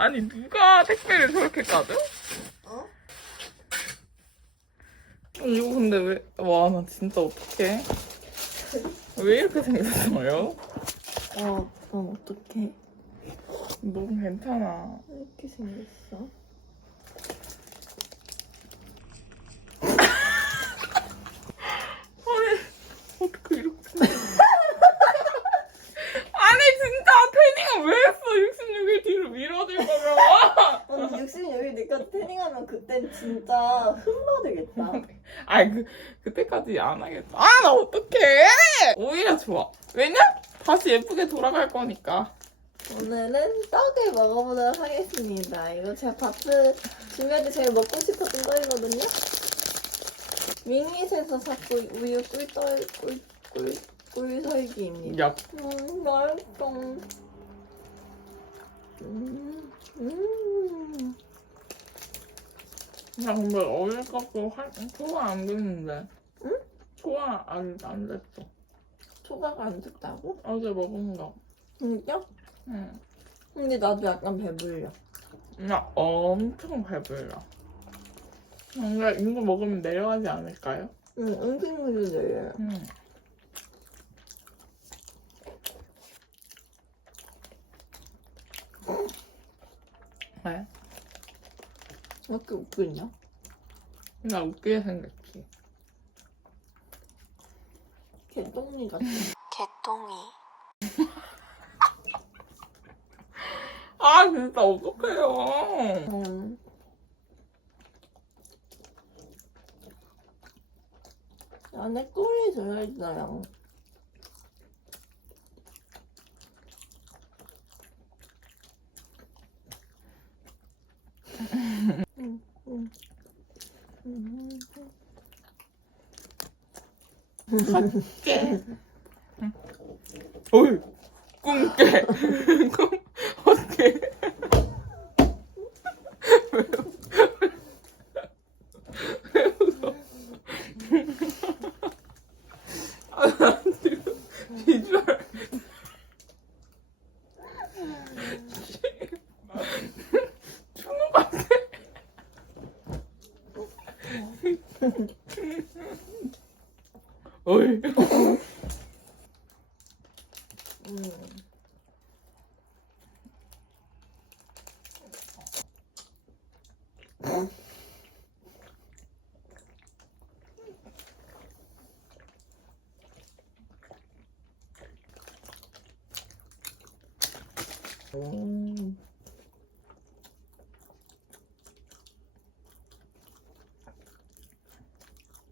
아니 누가 택배를 저렇게 까죠? 어? 어, 이거 근데 왜? 와 나 진짜 어떡해? 왜 이렇게 생겼어요? 어, 그럼 어떡해? 너무 괜찮아. 왜 이렇게 생겼어? 아니 어떻게 이렇게? 아니 진짜 태닝을 왜 했어? 66일 뒤로 밀어줄 거면. 언니 66일 니까 태닝하면 그땐 진짜 흠받으겠다. 아니 그 그때까지 안 하겠다. 아 나 어떡해? 오히려 좋아. 왜냐? 다시 예쁘게 돌아갈 거니까. 오늘은 떡을 먹어보도록 하겠습니다. 이거 제가 밥을 준비할 때 제일 먹고 싶었던 떡이거든요. 밍밋에서 샀고 우유 꿀떡 꿀, 꿀, 꿀설기입니다. 야 음, 맛있어. 음, 음. 나 근데 어릴 것도 한 소화 안 됐는데. 응? 소화 안 안 됐어. 초과가 안 됐다고? 어제 먹은 거. 진짜? 응. 근데 나도 약간 배불려. 나 엄청 배불러. 뭔가 이거 먹으면 내려가지 않을까요? 응, 음식물이 내려요. 응. 왜? 왜 이렇게 웃기냐? 나 웃기게 생겼지. 개똥이 같아. 개똥이. 아 진짜 어떡해요. 음. 안에 꿀이 들어있어요. 음, 음. 음. 깨. 어이 꿈깨. 꿈? 아, 나 지금 비주얼. 같아. 어이. 음. 음.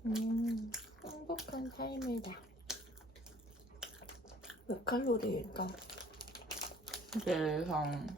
음, 행복한 삶이다. 몇 칼로리일까? 계산